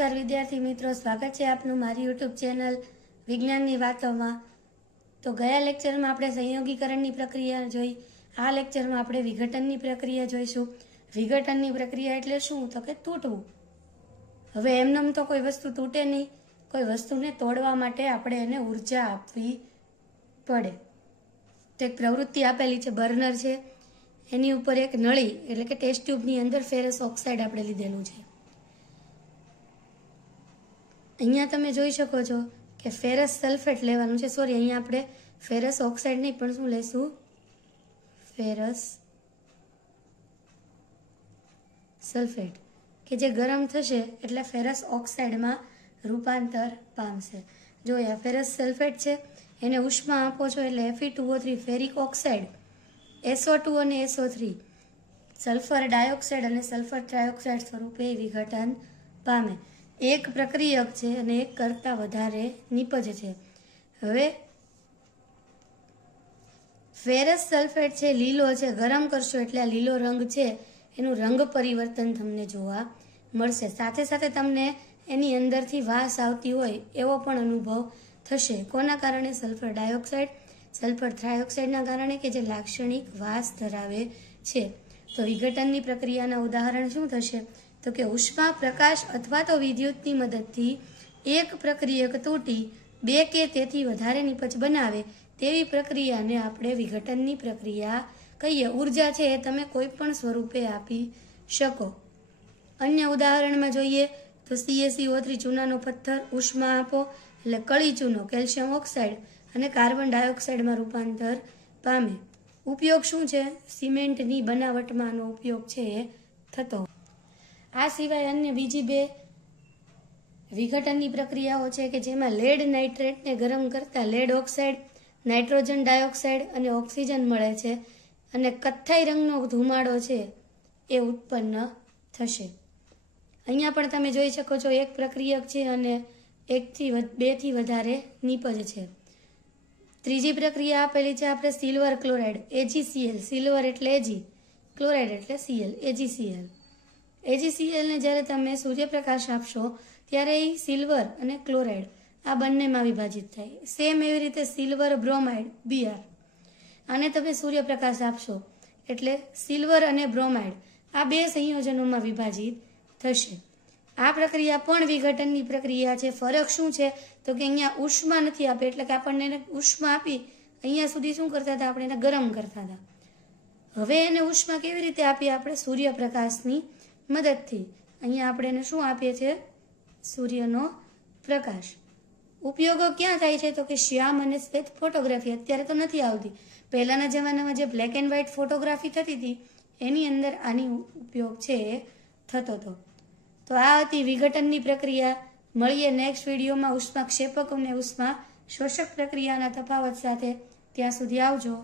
નમસ્કાર વિદ્યાર્થી મિત્રો, સ્વાગત છે આપનું મારી યુટ્યુબ ચેનલ વિજ્ઞાનની વાતોમાં। તો ગયા લેક્ચરમાં આપણે સંયોગીકરણની પ્રક્રિયા જોઈ, આ લેક્ચરમાં આપણે વિઘટનની પ્રક્રિયા જોઈશું। વિઘટનની પ્રક્રિયા એટલે શું? તો કે તૂટવું। હવે એમનેમ તો કોઈ વસ્તુ તૂટે નહીં, કોઈ વસ્તુને તોડવા માટે આપણે એને ઉર્જા આપવી પડે। તો એક પ્રવૃત્તિ આપેલી છે, બર્નર છે, એની ઉપર એક નળી એટલે કે ટેસ્ટ ટ્યુબની અંદર ફેરસ ઓક્સાઇડ આપણે લીધેલું છે। અહીંયા તમે જોઈ શકો છો કે ફેરસ સલ્ફેટ લેવાનું છે, સોરી અહીંયા આપણે ફેરસ ઓક્સાઇડ નહીં પણ શું લેશું? ફેરસ સલ્ફેટ, કે જે ગરમ થશે એટલે ફેરસ ઓક્સાઇડમાં રૂપાંતર પામશે। જો આ ફેરસ સલ્ફેટ છે, એને ઉષ્મા આપો છો એટલે Fe2O3 ફેરિક ઓક્સાઇડ, SO2 અને SO3 સલ્ફર ડાયોક્સાઇડ અને સલ્ફર ટ્રાયોક્સાઇડ સ્વરૂપે વિઘટન પામે। એક પ્રક્રિયક છે અને એક કરતાં વધારે નિપજ છે। હવે ફેરસ સલ્ફેટ છે, લીલો છે, ગરમ કરશો એટલે આ લીલો રંગ છે એનું રંગ પરિવર્તન તમને જોવા મળશે। સાથે સાથે તમને એની અંદરથી વાસ આવતી હોય એવો પણ અનુભવ થશે। કોના કારણે? સલ્ફર ડાયોક્સાઇડ, સલ્ફર ટ્રાયોક્સાઇડના કારણે, કે જે લાક્ષણિક વાસ ધરાવે છે। તો વિઘટનની પ્રક્રિયાના ઉદાહરણ શું થશે? તો કે ઉષ્મા, પ્રકાશ અથવા તો વિદ્યુતની મદદથી એક પ્રક્રિયક તૂટી બે કે તેથી વધારે નિપજ બનાવે તેવી પ્રક્રિયાને આપણે વિઘટનની પ્રક્રિયા કહીએ। ઉર્જા છે એ તમે કોઈ પણ સ્વરૂપે આપી શકો। અન્ય ઉદાહરણમાં જોઈએ તો CaCO3 ચૂનાનો પથ્થર, ઉષ્મા આપો એટલે કળી ચૂનો કેલ્શિયમ ઓક્સાઇડ અને કાર્બન ડાયોક્સાઇડમાં રૂપાંતર પામે। ઉપયોગ શું છે? સિમેન્ટની બનાવટમાં આનો ઉપયોગ છે એ થતો। આ સિવાય અન્ય બીજી બે વિઘટનની પ્રક્રિયાઓ છે કે જેમાં લેડ નાઇટ્રેટને ગરમ કરતા લેડ ઓક્સાઇડ, નાઇટ્રોજન ડાયોક્સાઇડ અને ઓક્સિજન મળે છે અને કથ્થાઈ રંગનો ધુમાડો છે એ ઉત્પન્ન થશે। અહીંયા પણ તમે જોઈ શકો છો એક પ્રક્રિયક છે અને બે થી વધારે નિપજ છે। ત્રીજી પ્રક્રિયા આપેલી છે આપણે સિલ્વર ક્લોરાઇડ, AgCl, સિલ્વર એટલે Ag, ક્લોરાઇડ એટલે Cl, AgCl। AgCl ને જ્યારે તમે સૂર્યપ્રકાશ આપશો ત્યારે એ સિલ્વર અને ક્લોરાઇડ આ બંનેમાં વિભાજિત થાય। સેમ એવી રીતે સિલ્વર બ્રોમાઇડ, Br, આને તમે સૂર્યપ્રકાશ આપશો એટલે સિલ્વર અને બ્રોમાઇડ આ બે સંયોજનોમાં વિભાજિત થશે। આ પ્રક્રિયા પણ વિઘટનની પ્રક્રિયા છે। ફરક શું છે? તો કે અહીંયા ઉષ્મા નથી આપી, એટલે કે આપણને એને ઉષ્મા આપી, અહીંયા સુધી શું કરતા હતા? આપણે એને ગરમ કરતા હતા। હવે એને ઉષ્મા કેવી રીતે આપીએ? આપણે સૂર્યપ્રકાશની મદદથી। અહીંયા આપણે એને શું આપીએ છીએ? સૂર્યનો પ્રકાશ। ઉપયોગો ક્યાં થાય છે? તો કે શ્યામ અને શ્વેત ફોટોગ્રાફી, અત્યારે તો નથી આવતી, પહેલાના જમાનામાં જે બ્લેક એન્ડ વ્હાઇટ ફોટોગ્રાફી થતી હતી એની અંદર આની ઉપયોગ છે એ થતો હતો। તો આ હતી વિઘટનની પ્રક્રિયા। મળીએ નેક્સ્ટ વિડીયોમાં ઉષ્માક્ષેપક અને ઉષ્મા શોષક પ્રક્રિયાના તફાવત સાથે। ત્યાં સુધી આવજો।